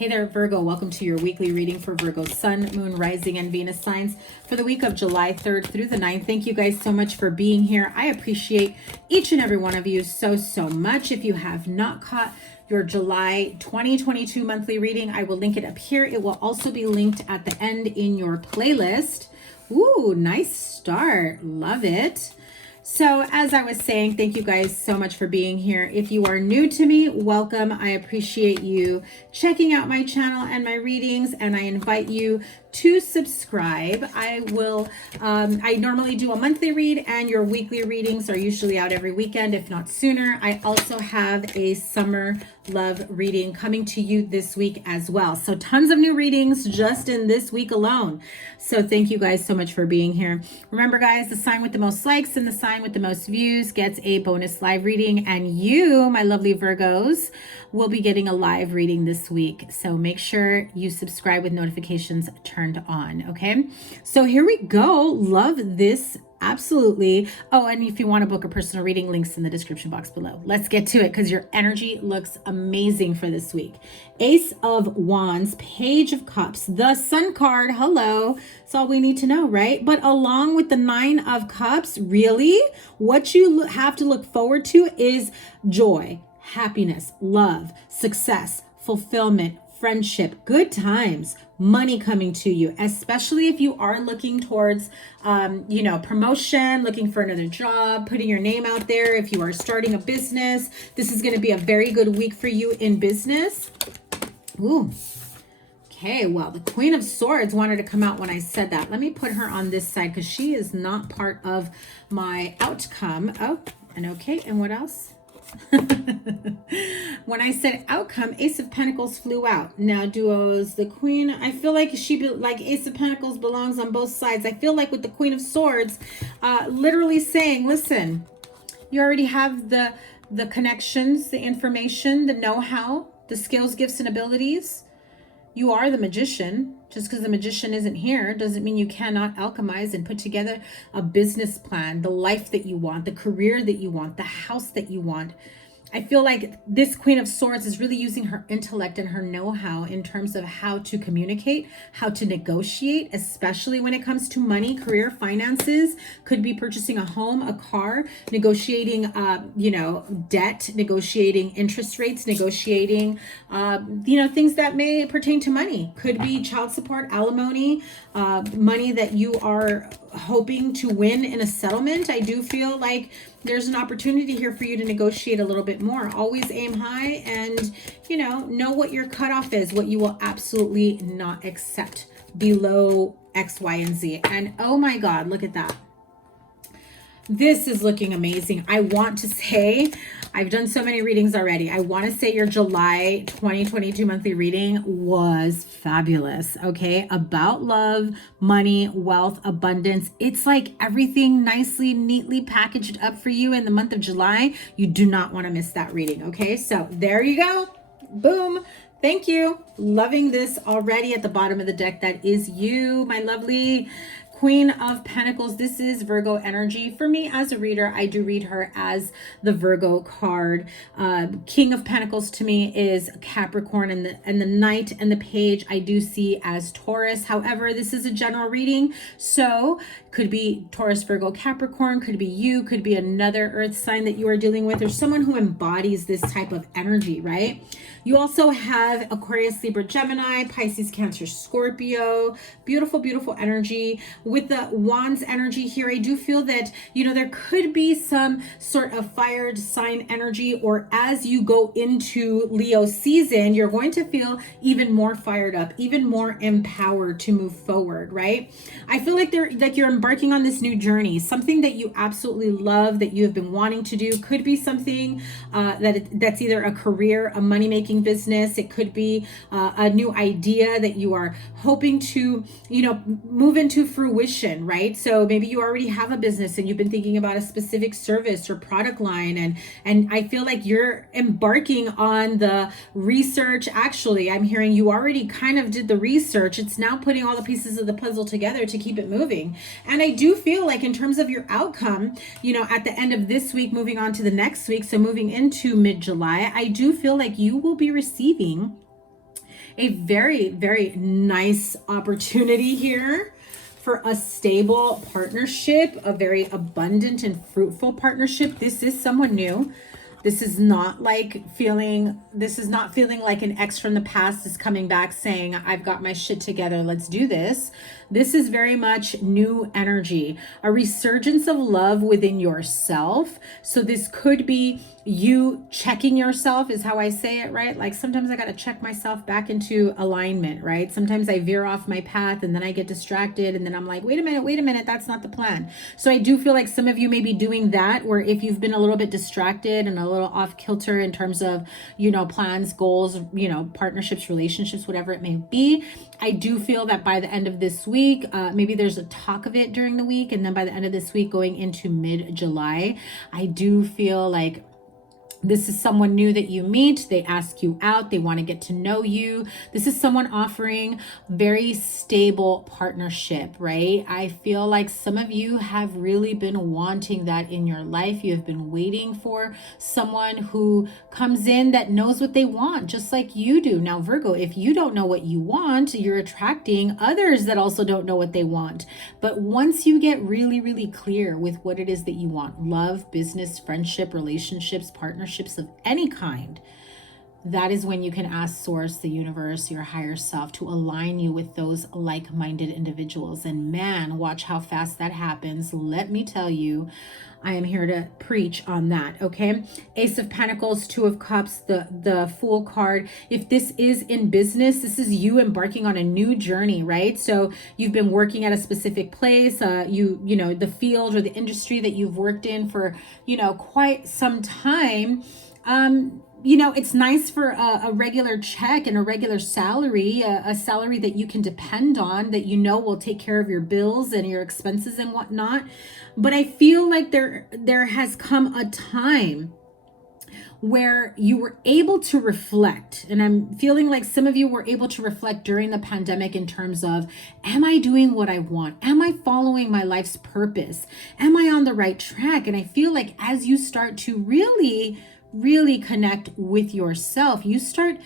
Hey there, Virgo. Welcome to your weekly reading for Virgo Sun, Moon, Rising, and Venus signs for the week of July 3rd through the 9th. Thank you guys so much for being here. I appreciate each and every one of you so much. If you have not caught your July 2022 monthly reading, I will link it up here. It will also be linked at the end in your playlist. Ooh, nice start. Love it. So as I was saying, thank you guys so much for being here. If you are new to me, welcome. I appreciate you checking out my channel and my readings, and I invite you to subscribe. I normally do a monthly read, and your weekly readings are usually out every weekend, if not sooner. I also have a summer love reading coming to you this week as well. So tons of new readings just in this week alone. So thank you guys so much for being here. Remember guys, the sign with the most likes and the sign with the most views gets a bonus live reading, and you, my lovely Virgos, will be getting a live reading this week. So make sure you subscribe with notifications turned on. Okay, so here we go. Love this. Absolutely. Oh, and if you want to book a personal reading, links in the description box below. Let's get to it because your energy looks amazing for this week. Ace of Wands, Page of Cups, the Sun card. Hello. That's all we need to know, right? But along with the Nine of Cups, really, what you have to look forward to is joy, happiness, love, success, fulfillment, friendship, good times, money coming to you, especially if you are looking towards, promotion, looking for another job, putting your name out there. If you are starting a business, this is going to be a very good week for you in business. Ooh. Okay, well, the Queen of Swords wanted to come out when I said that. Let me put her on this side because she is not part of my outcome. Oh, and okay, and what else? When I said outcome, Ace of Pentacles flew out. Now duos, the Queen, I feel like like Ace of Pentacles belongs on both sides. I feel like with the Queen of Swords, literally saying, listen, you already have the connections, the information, the know-how, the skills, gifts, and abilities. You are the magician. Just because the magician isn't here doesn't mean you cannot alchemize and put together a business plan, the life that you want, the career that you want, the house that you want. I feel like this Queen of Swords is really using her intellect and her know-how in terms of how to communicate, how to negotiate, especially when it comes to money, career, finances. Could be purchasing a home, a car, negotiating, debt, negotiating interest rates, negotiating, things that may pertain to money. Could be child support, alimony, money that you are hoping to win in a settlement. I do feel like there's an opportunity here for you to negotiate a little bit more. Always aim high and, know what your cutoff is, what you will absolutely not accept below X, Y, and Z. And oh my God, look at that. This is looking amazing. I want to say, I've done so many readings already. I want to say your July 2022 monthly reading was fabulous. Okay. About love, money, wealth, abundance. It's like everything nicely, neatly packaged up for you in the month of July. You do not want to miss that reading. Okay. So there you go. Boom. Thank you. Loving this already at the bottom of the deck. That is you, my lovely Queen of Pentacles. This is Virgo energy. For me as a reader, I do read her as the Virgo card. King of Pentacles to me is Capricorn, and the Knight and the Page I do see as Taurus. However, this is a general reading, so could be Taurus, Virgo, Capricorn, could be you, could be another earth sign that you are dealing with, or someone who embodies this type of energy, right? You also have Aquarius, Libra, Gemini, Pisces, Cancer, Scorpio. Beautiful, beautiful energy. With the Wands energy here, I do feel that, there could be some sort of fire sign energy, or as you go into Leo season, you're going to feel even more fired up, even more empowered to move forward, right? I feel like you're embarking on this new journey, something that you absolutely love, that you have been wanting to do. Could be something that's either a career, a money-making business. It could be a new idea that you are hoping to, move into fruition, right? So maybe you already have a business and you've been thinking about a specific service or product line, and I feel like you're embarking on the research. Actually, I'm hearing you already kind of did the research. It's now putting all the pieces of the puzzle together to keep it moving. And I do feel like in terms of your outcome, at the end of this week, moving on to the next week, so moving into mid-July, I do feel like you will be receiving a very, very nice opportunity here for a stable partnership, a very abundant and fruitful partnership. This is someone new. This is not feeling like an ex from the past is coming back saying, I've got my shit together, let's do this. This is very much new energy, a resurgence of love within yourself. So this could be you checking yourself, is how I say it, right? Like sometimes I got to check myself back into alignment, right? Sometimes I veer off my path and then I get distracted and then I'm like, wait a minute, that's not the plan. So I do feel like some of you may be doing that, where if you've been a little bit distracted and a little off kilter in terms of, plans, goals, partnerships, relationships, whatever it may be, I do feel that by the end of this week, maybe there's a talk of it during the week. And then by the end of this week, going into mid-July, I do feel like this is someone new that you meet. They ask you out. They want to get to know you. This is someone offering very stable partnership, right? I feel like some of you have really been wanting that in your life. You have been waiting for someone who comes in that knows what they want, just like you do. Now, Virgo, if you don't know what you want, you're attracting others that also don't know what they want. But once you get really, really clear with what it is that you want, love, business, friendship, relationships, partnerships, of any kind, that is when you can ask Source, the universe, your higher self to align you with those like-minded individuals. And man, watch how fast that happens. Let me tell you, I am here to preach on that, okay? Ace of Pentacles, Two of Cups, the Fool card. If this is in business, this is you embarking on a new journey, right? So you've been working at a specific place, the field or the industry that you've worked in for, quite some time. It's nice for a regular check and a regular salary, a salary that you can depend on, that will take care of your bills and your expenses and whatnot. But I feel like there has come a time where you were able to reflect. And I'm feeling like some of you were able to reflect during the pandemic in terms of, am I doing what I want? Am I following my life's purpose? Am I on the right track? And I feel like as you start to really connect with yourself, you start,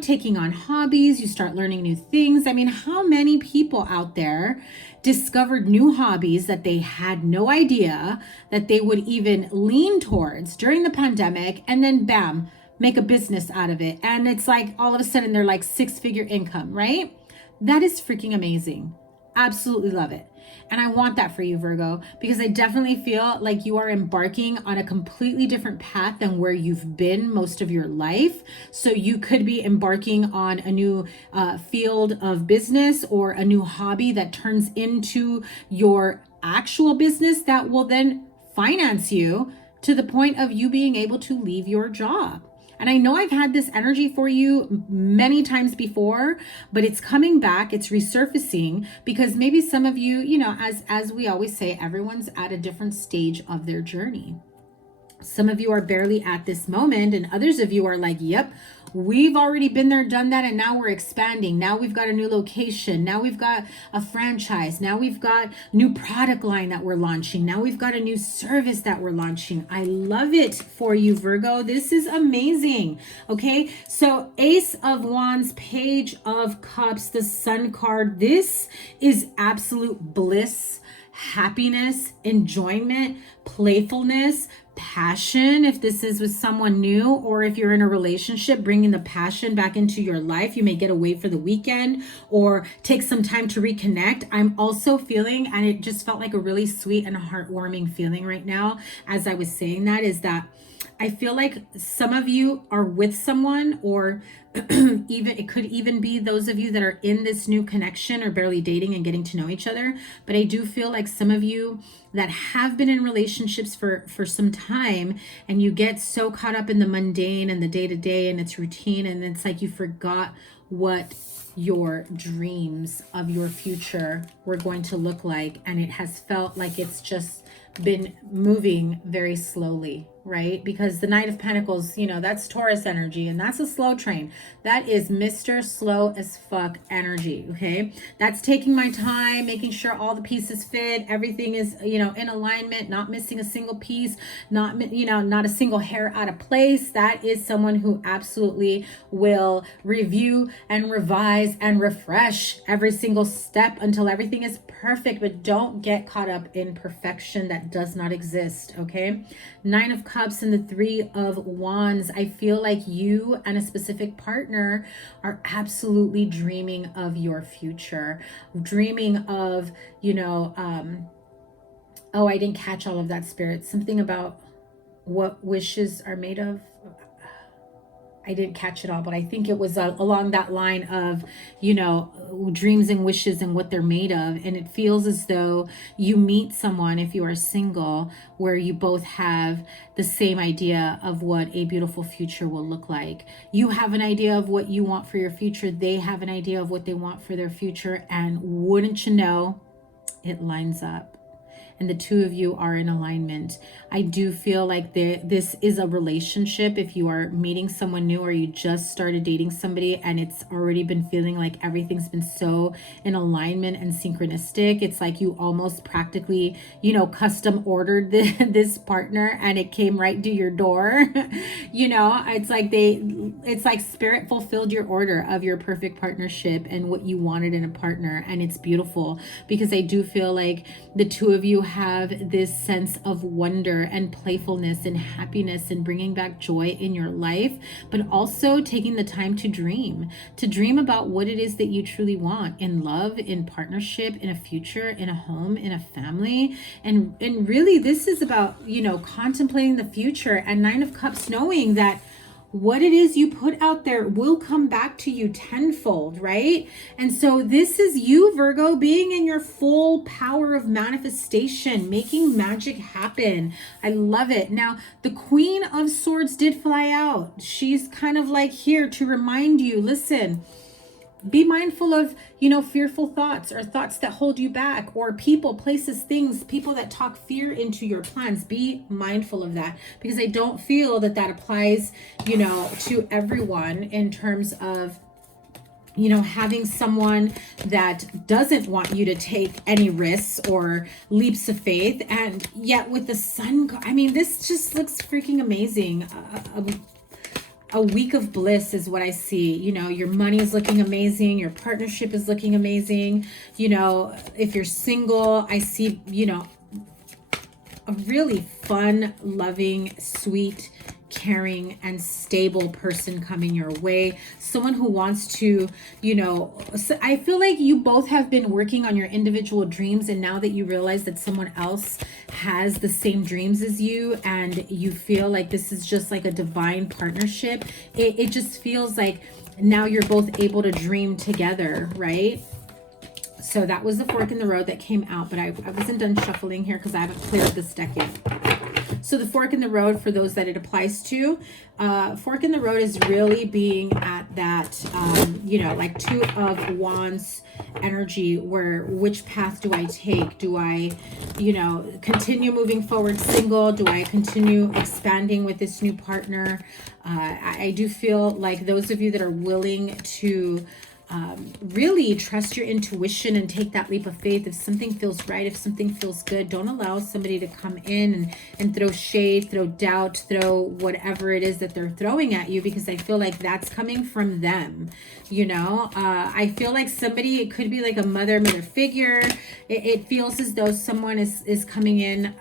taking on hobbies, you start learning new things. I mean, how many people out there discovered new hobbies that they had no idea that they would even lean towards during the pandemic, and then bam, make a business out of it. And it's like all of a sudden they're like 6-figure income, right? That is freaking amazing. Absolutely love it. And I want that for you, Virgo, because I definitely feel like you are embarking on a completely different path than where you've been most of your life. So you could be embarking on a new field of business or a new hobby that turns into your actual business that will then finance you to the point of you being able to leave your job. And I know I've had this energy for you many times before, but it's coming back, it's resurfacing, because maybe some of you, as we always say, everyone's at a different stage of their journey. Some of you are barely at this moment, and others of you are like, yep, we've already been there, done that, and now we're expanding. Now we've got a new location. Now we've got a franchise. Now we've got new product line that we're launching. Now we've got a new service that we're launching. I love it for you, Virgo. This is amazing. Okay, so Ace of Wands, Page of Cups, the Sun card. This is absolute bliss, happiness, enjoyment, playfulness, passion. If this is with someone new, or if you're in a relationship, bringing the passion back into your life. You may get away for the weekend or take some time to reconnect. I'm also feeling, and it just felt like a really sweet and heartwarming feeling right now as I was saying that, is that I feel like some of you are with someone, or even it could even be those of you that are in this new connection or barely dating and getting to know each other. But I do feel like some of you that have been in relationships for some time, and you get so caught up in the mundane and the day-to-day and its routine, and it's like you forgot what your dreams of your future were going to look like, and it has felt like it's just been moving very slowly. right? Because the Knight of Pentacles, you know, that's Taurus energy, and that's a slow train. That is Mr. Slow as fuck energy, okay? That's taking my time, making sure all the pieces fit, everything is, you know, in alignment, not missing a single piece, not, you know, not a single hair out of place. That is someone who absolutely will review and revise and refresh every single step until everything is perfect, but don't get caught up in perfection that does not exist, okay? Nine of Cups and the Three of Wands. I feel like you and a specific partner are absolutely dreaming of your future, dreaming of, you know, oh, I didn't catch all of that, Spirit. Something about what wishes are made of. I didn't catch it all, but I think it was along that line of, you know, dreams and wishes and what they're made of. And it feels as though you meet someone, if you are single, where you both have the same idea of what a beautiful future will look like. You have an idea of what you want for your future. They have an idea of what they want for their future. And wouldn't you know, it lines up. And the two of you are in alignment. I do feel like this is a relationship. If you are meeting someone new or you just started dating somebody and it's already been feeling like everything's been so in alignment and synchronistic, it's like you almost practically, you know, custom ordered this partner and it came right to your door. You know, it's like Spirit fulfilled your order of your perfect partnership and what you wanted in a partner. And it's beautiful because I do feel like the two of you have this sense of wonder and playfulness and happiness and bringing back joy in your life, but also taking the time to dream about what it is that you truly want in love, in partnership, in a future, in a home, in a family. And really this is about, you know, contemplating the future. And Nine of Cups, knowing that what it is you put out there will come back to you tenfold, right? And so this is you, Virgo, being in your full power of manifestation, making magic happen. I love it. Now, the Queen of Swords did fly out. She's kind of like here to remind you, listen, be mindful of, you know, fearful thoughts or thoughts that hold you back, or people, places, things, people that talk fear into your plans. Be mindful of that, because I don't feel that applies, you know, to everyone in terms of, you know, having someone that doesn't want you to take any risks or leaps of faith. And yet with the Sun, I mean, this just looks freaking amazing. A week of bliss is what I see. You know, your money is looking amazing. Your partnership is looking amazing. You know, if you're single, I see, you know, a really fun, loving, sweet, caring, and stable person coming your way. Someone who wants to, you know, I feel like you both have been working on your individual dreams, and now that you realize that someone else has the same dreams as you and you feel like this is just like a divine partnership, it just feels like now you're both able to dream together, right? So that was the fork in the road that came out, but I wasn't done shuffling here because I haven't cleared this deck yet. So the fork in the road, for those that it applies to, fork in the road is really being at that, you know, like Two of Wands energy, where which path do I take? Do I, you know, continue moving forward single? Do I continue expanding with this new partner? I do feel like those of you that are willing to really trust your intuition and take that leap of faith. If something feels right, if something feels good, don't allow somebody to come in and throw shade, throw doubt, throw whatever it is that they're throwing at you, because I feel like that's coming from them. You know, I feel like somebody, it could be like a mother figure. It feels as though someone is coming in,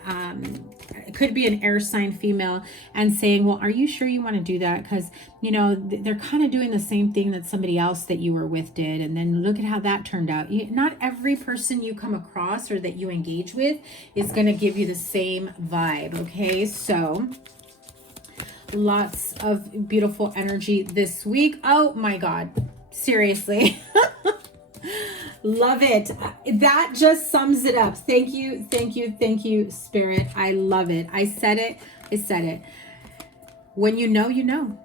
it could be an air sign female, and saying, well, are you sure you want to do that? Because, you know, they're kind of doing the same thing that somebody else that you were with did. And then look at how that turned out. Not every person you come across or that you engage with is going to give you the same vibe. Okay. So lots of beautiful energy this week. Oh my God. Seriously. Love it. That just sums it up. Thank you. Thank you. Thank you, Spirit. I love it. I said it. I said it. When you know, you know.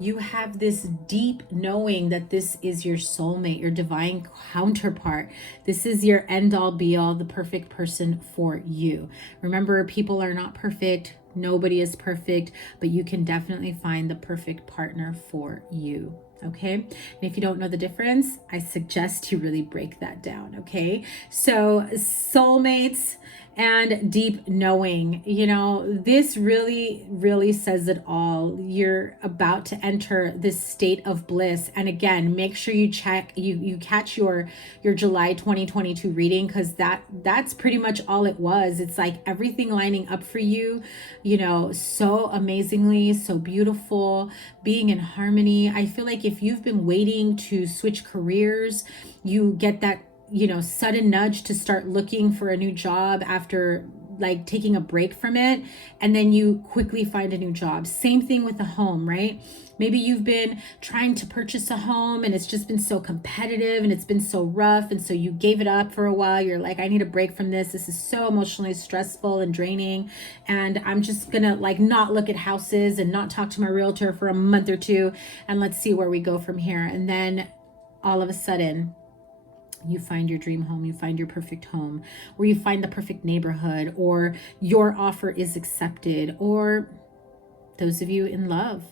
You have this deep knowing that this is your soulmate, your divine counterpart. This is your end all be all, the perfect person for you. Remember, people are not perfect. Nobody is perfect, but you can definitely find the perfect partner for you. Okay. And if you don't know the difference, I suggest you really break that down. Okay. So soulmates and deep knowing, you know, this really, really says it all. You're about to enter this state of bliss. And again, make sure you check, you catch your July 2022 reading, because that's pretty much all it was. It's like everything lining up for you, you know, so amazingly, so beautiful, being in harmony. I feel like if you've been waiting to switch careers, you get that, you know, sudden nudge to start looking for a new job after like taking a break from it, and then you quickly find a new job. Same thing with the home, right? Maybe you've been trying to purchase a home and it's just been so competitive and it's been so rough, and so you gave it up for a while. You're like, I need a break from this. This is so emotionally stressful and draining, and I'm just gonna like not look at houses and not talk to my realtor for a month or two, and let's see where we go from here. And then all of a sudden, you find your dream home, you find your perfect home, or you find the perfect neighborhood, or your offer is accepted, or those of you in love,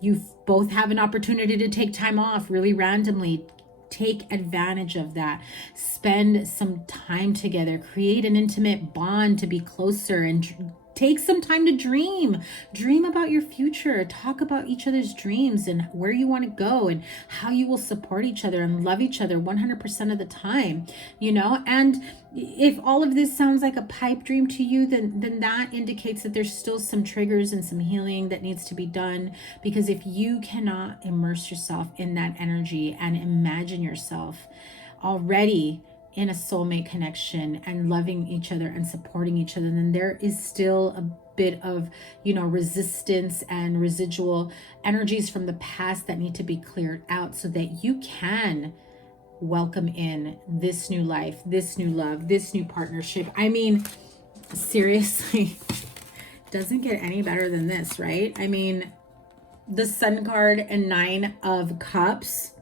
you both have an opportunity to take time off really randomly. Take advantage of that. Spend some time together, create an intimate bond to be closer, and take some time to dream about your future, talk about each other's dreams and where you want to go and how you will support each other and love each other 100% of the time, you know. And if all of this sounds like a pipe dream to you, then that indicates that there's still some triggers and some healing that needs to be done. Because if you cannot immerse yourself in that energy and imagine yourself already in a soulmate connection and loving each other and supporting each other, then there is still a bit of, you know, resistance and residual energies from the past that need to be cleared out, so that you can welcome in this new life, this new love, this new partnership. I mean, seriously, doesn't get any better than this, right? I mean, the Sun card and 9 of Cups.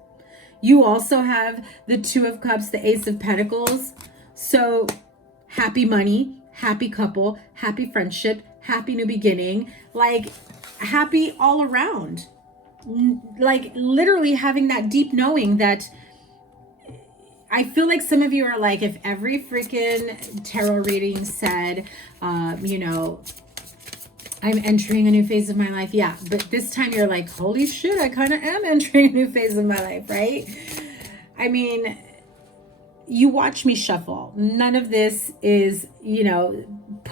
You also have the 2 of Cups, the Ace of Pentacles. So happy money, happy couple, happy friendship, happy new beginning, like happy all around. Like literally having that deep knowing that I feel like some of you are like, if every freaking tarot reading said, you know, I'm entering a new phase of my life. Yeah, but this time you're like, holy shit, I kind of am entering a new phase of my life, right? I mean, you watch me shuffle. None of this is, you know,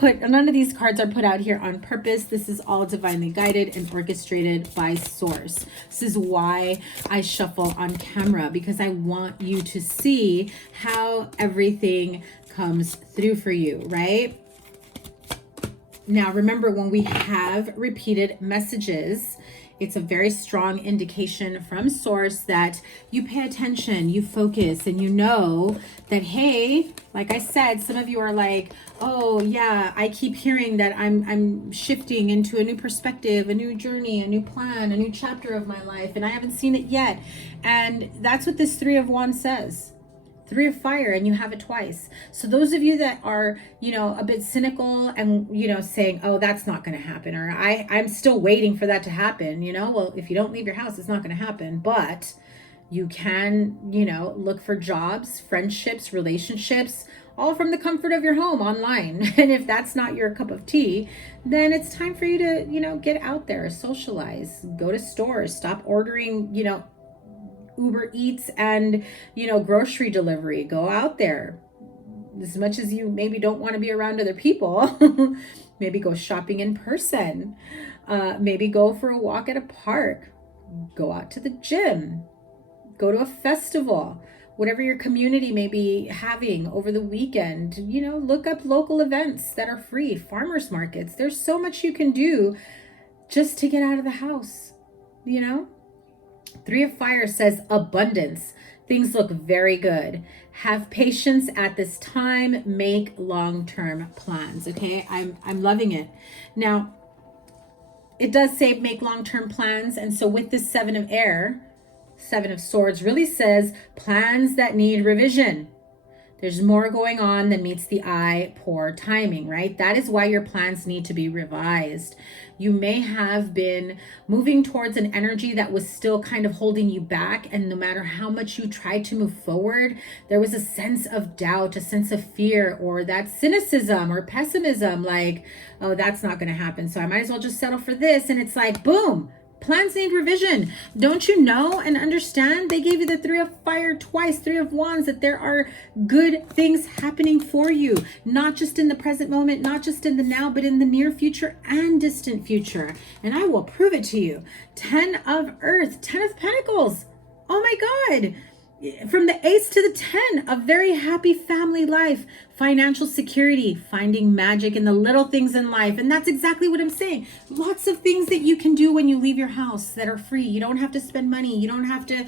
none of these cards are put out here on purpose. This is all divinely guided and orchestrated by source. This is why I shuffle on camera, because I want you to see how everything comes through for you, right? Now, remember, when we have repeated messages, it's a very strong indication from source that you pay attention, you focus, and you know that, hey, like I said, some of you are like, oh yeah, I keep hearing that I'm shifting into a new perspective, a new journey, a new plan, a new chapter of my life, and I haven't seen it yet. And that's what this 3 of Wands says. 3 of Fire, and you have it twice. So those of you that are, you know, a bit cynical and, you know, saying, oh, that's not going to happen, or I'm still waiting for that to happen, you know, well, if you don't leave your house, it's not going to happen. But you can, you know, look for jobs, friendships, relationships, all from the comfort of your home online. And if that's not your cup of tea, then it's time for you to, you know, get out there, socialize, go to stores, stop ordering, you know, Uber Eats and, you know, grocery delivery. Go out there. As much as you maybe don't want to be around other people, maybe go shopping in person. Maybe go for a walk at a park. Go out to the gym. Go to a festival. Whatever your community may be having over the weekend, you know, look up local events that are free, farmers markets. There's so much you can do just to get out of the house, you know? 3 of Fire says abundance. Things look very good. Have patience at this time. Make long-term plans. Okay, I'm loving it. Now, it does say make long-term plans, and so with this 7 of Air, 7 of Swords really says plans that need revision. There's more going on than meets the eye, poor timing, right? That is why your plans need to be revised. You may have been moving towards an energy that was still kind of holding you back. And no matter how much you tried to move forward, there was a sense of doubt, a sense of fear, or that cynicism or pessimism, like, oh, that's not going to happen, so I might as well just settle for this. And it's like, boom, plans need revision. Don't you know and understand? They gave you the Three of Fire twice, Three of Wands, that there are good things happening for you, not just in the present moment, not just in the now, but in the near future and distant future. And I will prove it to you. 10 of Earth, 10 of Pentacles. Oh my God. From the Ace to the 10, a very happy family life, financial security, finding magic in the little things in life. And that's exactly what I'm saying. Lots of things that you can do when you leave your house that are free. You don't have to spend money. You don't have to,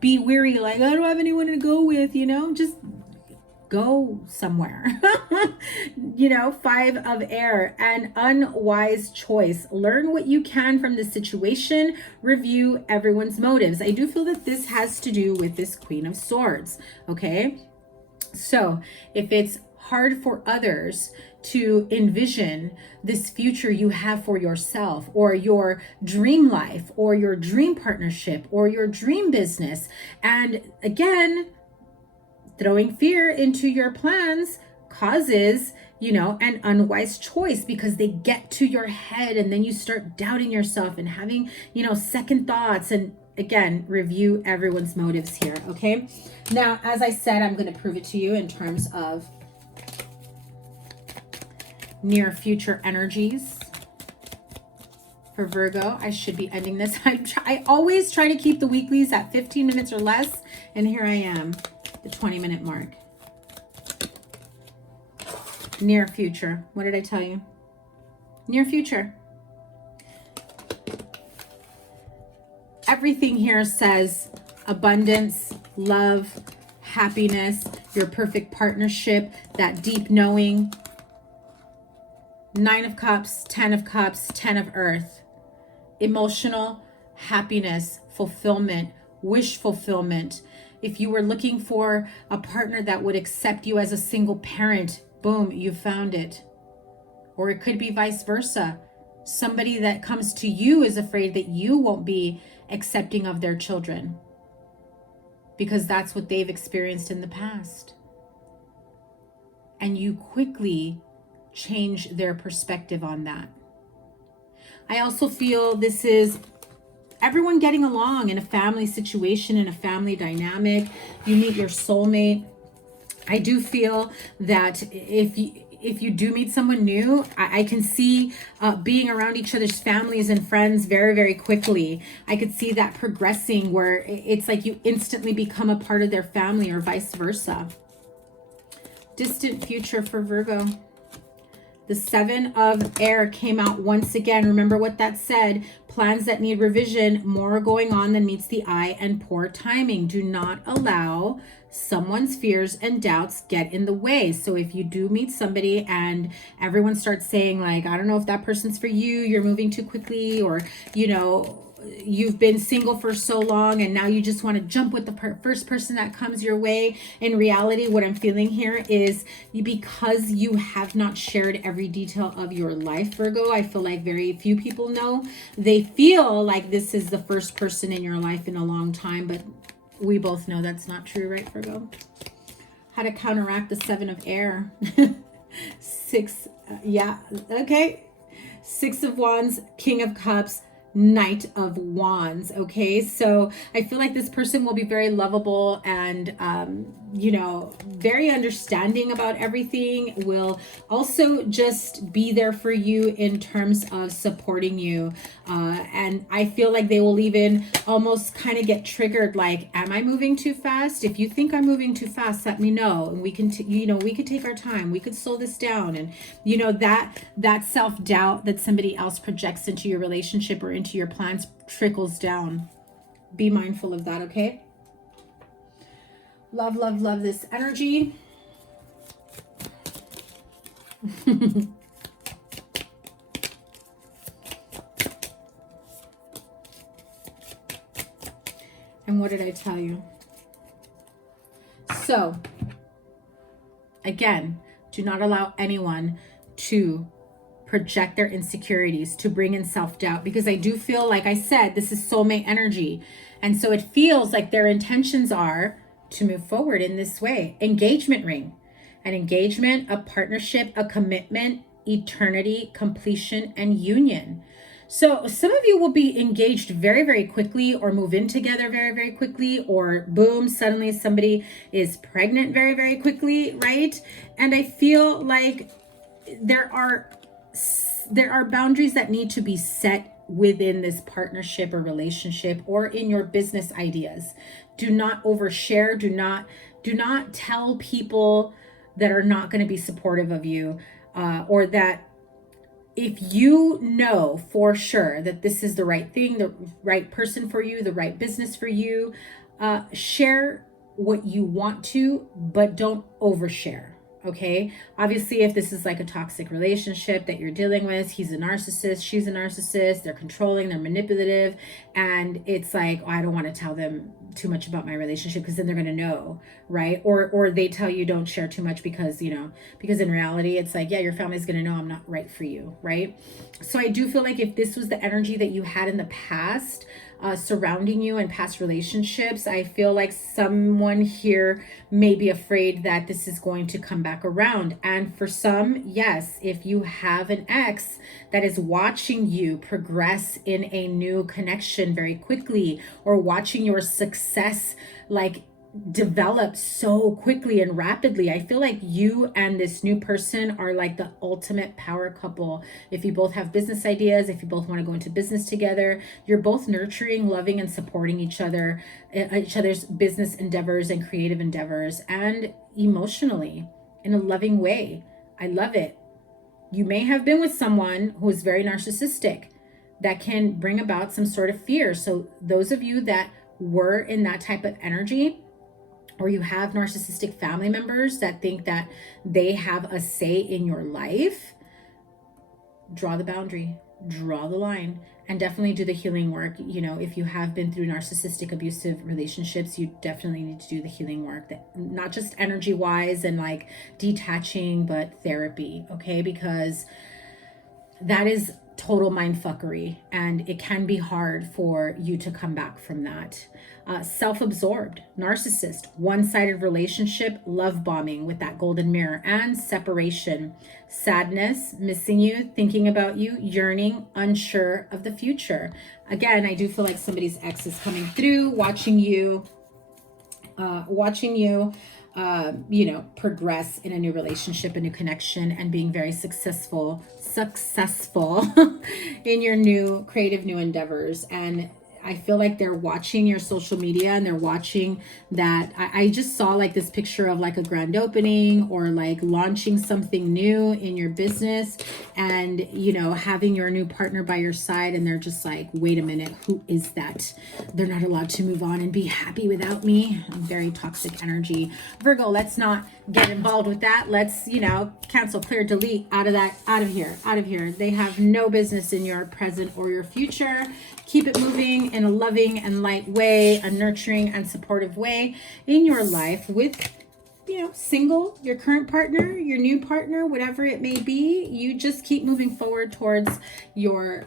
be weary, like, I don't have anyone to go with, just go somewhere. 5 of Air, an unwise choice. Learn what you can from the situation. Review everyone's motives. I do feel that this has to do with this Queen of Swords. Okay. So if it's hard for others to envision this future you have for yourself, or your dream life, or your dream partnership, or your dream business, and again, throwing fear into your plans causes, an unwise choice, because they get to your head and then you start doubting yourself and having, second thoughts. And again, review everyone's motives here. Okay. Now, as I said, I'm going to prove it to you in terms of near future energies for Virgo. I should be ending this. I always try to keep the weeklies at 15 minutes or less. And here I am, the 20-minute mark. Near future. What did I tell you? Near future. Everything here says abundance, love, happiness, your perfect partnership, that deep knowing. 9 of Cups, 10 of Cups, 10 of Earth. Emotional happiness, fulfillment, wish fulfillment. If you were looking for a partner that would accept you as a single parent, boom, you found it. Or it could be vice versa. Somebody that comes to you is afraid that you won't be accepting of their children, because that's what they've experienced in the past. And you quickly change their perspective on that. I also feel this is everyone getting along in a family situation, in a family dynamic. You meet your soulmate. I do feel that if you do meet someone new, I can see being around each other's families and friends very, very quickly. I could see that progressing where it's like you instantly become a part of their family, or vice versa. Distant future for Virgo. The 7 of Air came out once again. Remember what that said. Plans that need revision, more going on than meets the eye, and poor timing. Do not allow someone's fears and doubts get in the way. So if you do meet somebody and everyone starts saying, like, I don't know if that person's for you, you're moving too quickly, or, you've been single for so long and now you just want to jump with the first person that comes your way. In reality, what I'm feeling here is because you have not shared every detail of your life, Virgo, I feel like very few people know. They feel like this is the first person in your life in a long time, but we both know that's not true, right, Virgo? How to counteract the 7 of Air. 6, yeah, okay. 6 of Wands, King of Cups, Knight of Wands. Okay, so I feel like this person will be very lovable and very understanding about everything, will also just be there for you in terms of supporting you, and I feel like they will even almost kind of get triggered, like, am I moving too fast? If you think I'm moving too fast, let me know, and we can we could take our time, we could slow this down. And that self-doubt that somebody else projects into your relationship or into your plans trickles down. Be mindful of that. Okay, love, love, love this energy. And what did I tell you? So Again, do not allow anyone to project their insecurities, to bring in self-doubt, because I do feel, like I said, this is soulmate energy. And so it feels like their intentions are to move forward in this way. Engagement ring. An engagement, a partnership, a commitment, eternity, completion, and union. So some of you will be engaged very, very quickly, or move in together very, very quickly, or boom, suddenly somebody is pregnant very, very quickly, right? And I feel like there are boundaries that need to be set within this partnership or relationship, or in your business ideas. Do not overshare. Do not tell people that are not going to be supportive of you, or that if you know for sure that this is the right thing, the right person for you, the right business for you, share what you want to, but don't overshare. Okay. Obviously, if this is like a toxic relationship that you're dealing with, he's a narcissist, she's a narcissist, they're controlling, they're manipulative. And it's like, oh, I don't want to tell them too much about my relationship, because then they're going to know. Right. Or they tell you don't share too much because, because in reality, it's like, yeah, your family's going to know I'm not right for you. Right. So I do feel like if this was the energy that you had in the past, surrounding you in past relationships, I feel like someone here may be afraid that this is going to come back around. And for some, yes, if you have an ex that is watching you progress in a new connection very quickly, or watching your success like develop so quickly and rapidly, I feel like you and this new person are like the ultimate power couple. If you both have business ideas, if you both want to go into business together, you're both nurturing, loving, and supporting each other's business endeavors and creative endeavors, and emotionally in a loving way. I love it. You may have been with someone who is very narcissistic, that can bring about some sort of fear. So those of you that were in that type of energy, or you have narcissistic family members that think that they have a say in your life, draw the boundary, draw the line, and definitely do the healing work. If you have been through narcissistic abusive relationships, you definitely need to do the healing work, that not just energy wise and like detaching, but therapy. Okay. Because that is total mindfuckery, and it can be hard for you to come back from that. Self-absorbed, narcissist, one-sided relationship, love bombing with that golden mirror, and separation, sadness, missing you, thinking about you, yearning, unsure of the future. Again, I do feel like somebody's ex is coming through, watching you progress in a new relationship, a new connection, and being very successful in your new creative new endeavors. And I feel like they're watching your social media, and they're watching that. I just saw like this picture of like a grand opening, or like launching something new in your business, and having your new partner by your side, and they're just like, wait a minute, who is that? They're not allowed to move on and be happy without me. Very toxic energy. Virgo, let's not get involved with that. Let's cancel, clear, delete, out of here. They have no business in your present or your future. Keep it moving in a loving and light way, a nurturing and supportive way in your life with, single, your current partner, your new partner, whatever it may be. You just keep moving forward towards your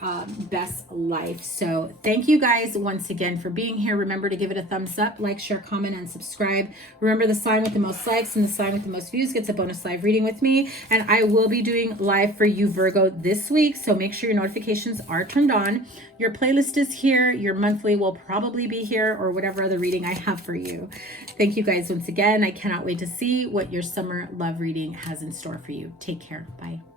best life. So thank you guys once again for being here. Remember to give it a thumbs up, like, share, comment, and subscribe. Remember, the sign with the most likes and the sign with the most views gets a bonus live reading with me. And I will be doing live for you, Virgo, this week. So make sure your notifications are turned on. Your playlist is here. Your monthly will probably be here, or whatever other reading I have for you. Thank you guys once again. I cannot wait to see what your summer love reading has in store for you. Take care. Bye.